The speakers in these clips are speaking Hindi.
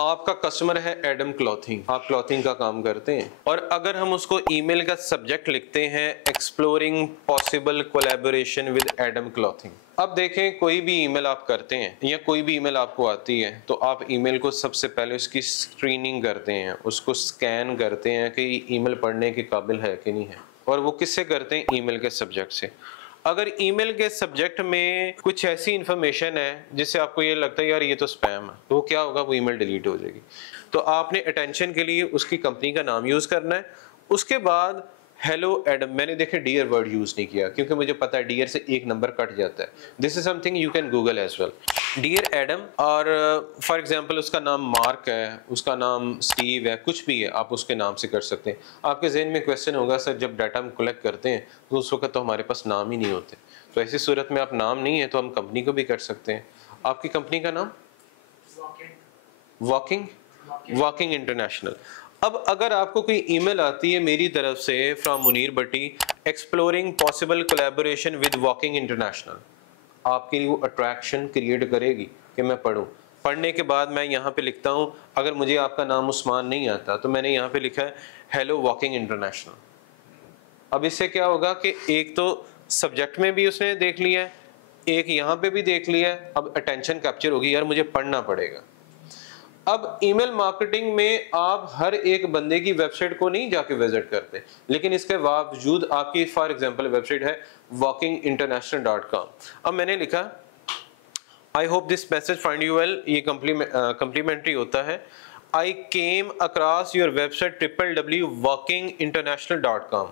आपका कस्टमर है एडम क्लॉथिंग, आप क्लॉथिंग का काम करते हैं, और अगर हम उसको ईमेल का सब्जेक्ट लिखते हैं exploring possible collaboration with Adam clothing. अब देखें, कोई भी ईमेल आप करते हैं या कोई भी ईमेल आपको आती है तो आप ईमेल को सबसे पहले उसकी स्क्रीनिंग करते हैं, उसको स्कैन करते हैं कि ईमेल पढ़ने के काबिल है कि नहीं है। और वो किससे करते हैं? ईमेल के सब्जेक्ट से। अगर ईमेल के सब्जेक्ट में कुछ ऐसी इंफॉर्मेशन है जिससे आपको ये लगता है यार ये तो स्पैम है, तो वो क्या होगा? वो ईमेल डिलीट हो जाएगी। तो आपने अटेंशन के लिए उसकी कंपनी का नाम यूज करना है। उसके बाद हेलो एडम, मैंने देखे डियर वर्ड यूज नहीं किया क्योंकि मुझे पता है डियर से एक नंबर कट जाता है। This is something you can Google as well. Dear Adam, और फॉर एग्जांपल उसका नाम मार्क है, उसका नाम स्टीव है, कुछ भी है, आप उसके नाम से कर सकते हैं। आपके जहन में क्वेश्चन होगा सर जब डाटा हम कलेक्ट करते हैं तो उस वक्त तो हमारे पास नाम ही नहीं होते, तो ऐसी सूरत में आप नाम नहीं है तो हम कंपनी को भी कर सकते हैं। आपकी कंपनी का नाम वॉकिंग इंटरनेशनल। अब अगर आपको कोई ईमेल आती है मेरी तरफ से from Munir Bhatti exploring possible collaboration with walking international, आपके लिए वो अट्रैक्शन क्रिएट करेगी कि मैं पढूं। पढ़ने के बाद मैं यहाँ पे लिखता हूँ, अगर मुझे आपका नाम उस्मान नहीं आता तो मैंने यहाँ पे लिखा है हेलो वॉकिंग इंटरनेशनल। अब इससे क्या होगा कि एक तो सब्जेक्ट में भी उसने देख लिया है, एक यहाँ पे भी देख लिया है, अब अटेंशन कैप्चर होगी, यार मुझे पढ़ना पड़ेगा। अब ईमेल मार्केटिंग में आप हर एक बंदे की वेबसाइट को नहीं जाके विजिट करते, लेकिन इसके बावजूद आपकी फॉर एग्जांपल वेबसाइट है walkinginternational.com। अब मैंने लिखा I hope this message find you well, ये कम्प्लीमेंट्री होता है। I came across your website www.walkinginternational.com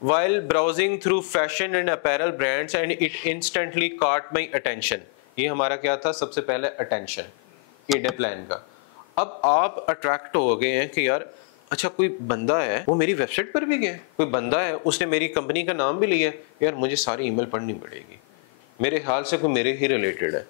while browsing through fashion and apparel brands and it instantly caught my attention। ये हमारा क्या था? सबसे पहले अटेंशन, ये प्लान का। अब आप अट्रैक्ट हो गए हैं कि यार अच्छा कोई बंदा है वो मेरी वेबसाइट पर भी गया, कोई बंदा है उसने मेरी कंपनी का नाम भी लिया, यार मुझे सारी ईमेल पढ़नी पड़ेगी, मेरे हाल से कोई मेरे ही रिलेटेड है।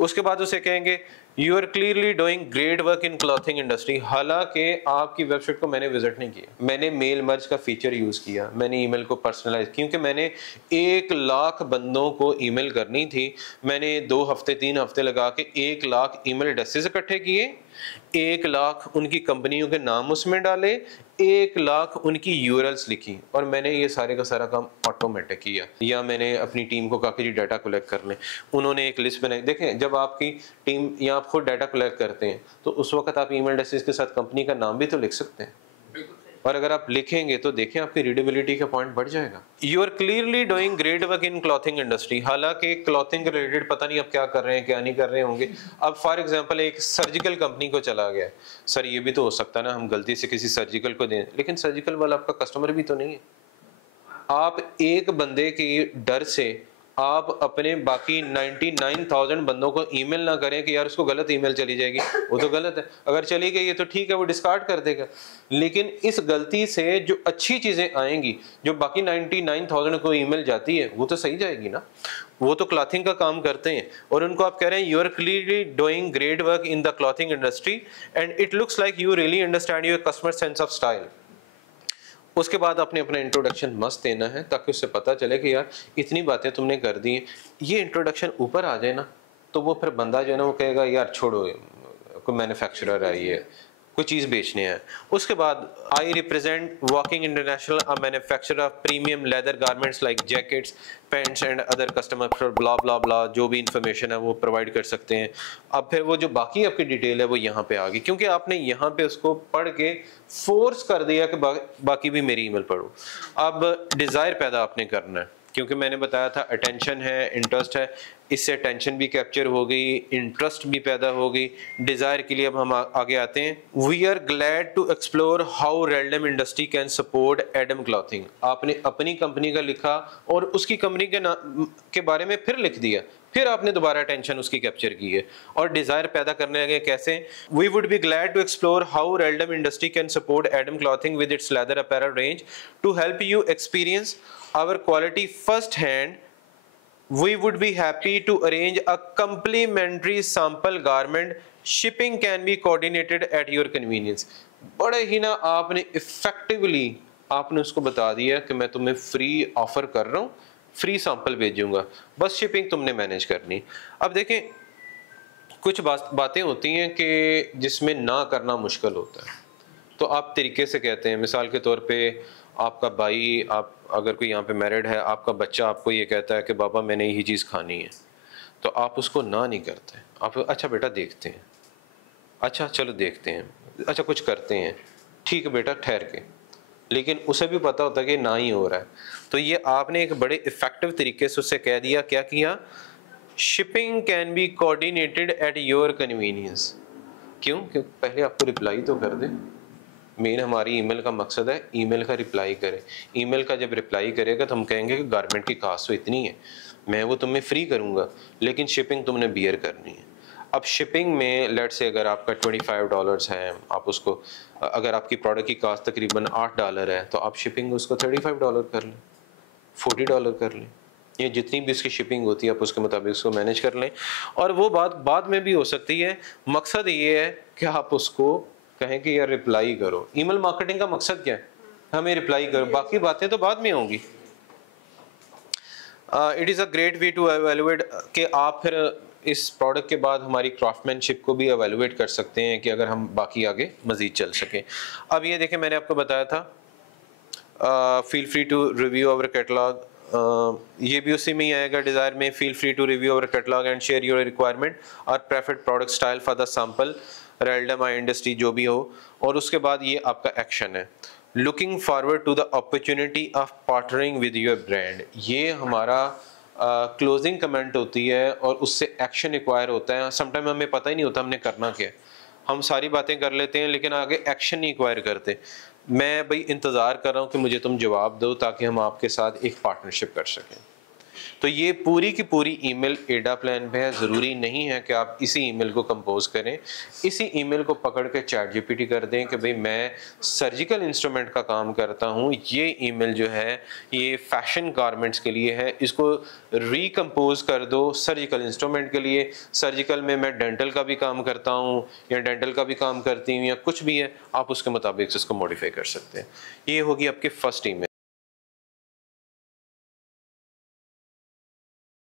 उसके बाद उसे कहेंगे you are clearly doing great work in clothing industry. हालांकि आपकी वेबसाइट को मैंने विजिट नहीं किया, मैंने मेल मर्ज का फीचर यूज किया, मैंने ईमेल को पर्सनलाइज, क्योंकि मैंने 1 लाख बंदों को ईमेल करनी थी। मैंने 2 हफ्ते 3 हफ्ते लगा के 1 लाख ईमेल एड्रेसेस इकट्ठे किए, 1 लाख उनकी कंपनियों के नाम उसमें डाले, 1 लाख उनकी यूआरएल्स लिखी, और मैंने ये सारे का सारा काम ऑटोमेटिक किया। या मैंने अपनी टीम को कहा कि जी डाटा कलेक्ट कर लें, उन्होंने एक लिस्ट बनाई। देखें, जब आपकी टीम या आप खुद डाटा कलेक्ट करते हैं तो उस वक्त आप ईमेल एड्रेसेस के साथ कंपनी का नाम भी तो लिख सकते हैं, और अगर आप लिखेंगे तो देखें आपकी रीडेबिलिटी का पॉइंट बढ़ जाएगा। You are clearly doing great work in clothing industry. हालांकि क्लॉथिंग रिलेटेड पता नहीं आप क्या कर रहे हैं क्या नहीं कर रहे होंगे। अब फॉर एग्जांपल एक सर्जिकल कंपनी को चला गया, सर ये भी तो हो सकता है ना हम गलती से किसी सर्जिकल को दें, लेकिन सर्जिकल वाला आपका कस्टमर भी तो नहीं है। आप एक बंदे के डर से आप अपने बाकी 99,000 बंदों को ईमेल ना करें कि यार उसको गलत ईमेल चली जाएगी, वो तो गलत है, अगर चली गई है तो ठीक है वो डिस्कार्ड कर देगा। लेकिन इस गलती से जो अच्छी चीजें आएंगी, जो बाकी 99,000 को ईमेल जाती है वो तो सही जाएगी ना। वो तो क्लॉथिंग का काम करते हैं और उनको आप कह रहे हैं you are clearly doing great work in the clothing industry and it looks like you really understand your customer sense of style. उसके बाद आपने अपना इंट्रोडक्शन मस्त देना है ताकि उससे पता चले कि यार इतनी बातें तुमने कर दी हैं। ये इंट्रोडक्शन ऊपर आ जाए ना तो वो फिर बंदा जो है ना वो कहेगा यार छोड़ो, कोई मैन्युफैक्चरर है, ये कोई चीज़ बेचने है। उसके बाद I represent walking international, a manufacturer of premium leather garments like jackets, pants and other customer for blah blah blah, जो भी इंफॉर्मेशन है वो प्रोवाइड कर सकते हैं। अब फिर वो जो बाकी आपकी डिटेल है वो यहाँ पे आ गई, क्योंकि आपने यहाँ पे उसको पढ़ के फोर्स कर दिया कि बाकी भी मेरी ईमेल पढ़ो। अब डिज़ायर पैदा आपने करना है, क्योंकि मैंने बताया था अटेंशन है, इंटरेस्ट है, इससे अटेंशन भी कैप्चर हो गई, इंटरेस्ट भी पैदा हो गई। डिज़ायर के लिए अब हम आगे आते हैं। We are glad to explore how random industry can support Adam clothing. आपने अपनी कंपनी का लिखा और उसकी कंपनी के बारे में फिर लिख दिया, फिर आपने दोबारा अटेंशन उसकी कैप्चर की है और डिज़ायर पैदा करने लगे। कैसे? We would be glad to explore how random industry can support Adam clothing with its leather apparel range to help you experience our quality first hand. We would be happy to arrange a complimentary sample garment. Shipping can be coordinated at your convenience. बड़े ही ना आपने इफेक्टिवली आपने उसको बता दिया कि मैं तुम्हें फ्री ऑफर कर रहा हूँ, फ्री सैंपल भेजूंगा, बस शिपिंग तुमने मैनेज करनी। अब देखें कुछ बातें होती हैं कि जिसमें ना करना मुश्किल होता है, तो आप तरीके से कहते हैं। मिसाल के तौर पे आपका भाई, आप अगर कोई यहाँ पे मैरिड है, आपका बच्चा आपको ये कहता है कि बाबा मैंने यही चीज़ खानी है, तो आप उसको ना नहीं करते। आप अच्छा बेटा देखते हैं, अच्छा चलो देखते हैं, अच्छा कुछ करते हैं, ठीक है बेटा ठहर के। लेकिन उसे भी पता होता है कि ना ही हो रहा है, तो ये आपने एक बड़े इफ़ेक्टिव तरीके से उससे कह दिया। क्या किया? Shipping can be coordinated at your convenience. क्यों? क्योंकि पहले आपको रिप्लाई तो कर दे। मेन हमारी ईमेल का मकसद है ईमेल का रिप्लाई करे। ईमेल का जब रिप्लाई करेगा तो हम कहेंगे कि गारमेंट की कास्ट तो इतनी है, मैं वो तुम्हें फ्री करूँगा, लेकिन शिपिंग तुमने बियर करनी है। अब शिपिंग में लेट्स से अगर आपका $25 है, आप उसको, अगर आपकी प्रोडक्ट की कास्ट तकरीबन $8 है, तो आप शिपिंग उसको $35 कर लें, $40 कर लें, ये जितनी भी उसकी शिपिंग होती है आप उसके मुताबिक उसको मैनेज कर लें। और वो बात बाद में भी हो सकती है। मकसद ये है कि आप उसको कहें कि यार रिप्लाई करो। ईमेल मार्केटिंग का मकसद क्या है? हमें रिप्लाई करो, बाकी बातें तो बाद में होंगी। It is a great way to evaluate कि आप फिर इस प्रोडक्ट के बाद हमारी क्राफ्टमैनशिप को भी एवेलुएट कर सकते हैं कि अगर हम बाकी आगे मज़ीद चल सकें। अब ये देखें, मैंने आपको बताया था feel free to review our catalogue, ये भी उसी में ही आएगा। डिज़ायर में feel free to review our catalogue and share your requirement और preferred product style for the sample रेलडम आई इंडस्ट्री जो भी हो। और उसके बाद ये आपका एक्शन है, looking forward to the opportunity of partnering with your brand. ये हमारा क्लोजिंग कमेंट होती है और उससे एक्शन रिक्वायर होता है। समटाइम हमें पता ही नहीं होता हमने करना क्या है, हम सारी बातें कर लेते हैं लेकिन आगे एक्शन नहीं एक्वायर करते। मैं भाई इंतज़ार कर रहा हूँ कि मुझे तुम जवाब दो ताकि हम आपके साथ एक पार्टनरशिप कर सकें। तो ये पूरी की पूरी ईमेल एडा प्लान पे है। ज़रूरी नहीं है कि आप इसी ईमेल को कंपोज करें, इसी ईमेल को पकड़ के चैट जीपीटी कर दें कि भाई मैं सर्जिकल इंस्ट्रूमेंट का काम करता हूँ, ये ईमेल जो है ये फैशन गारमेंट्स के लिए है, इसको रिकम्पोज कर दो सर्जिकल इंस्ट्रूमेंट के लिए। सर्जिकल में मैं डेंटल का भी काम करता हूँ या डेंटल का भी काम करती हूँ या कुछ भी है, आप उसके मुताबिक इसको मॉडिफाई कर सकते हैं। ये होगी आपकी फर्स्ट ईमेल।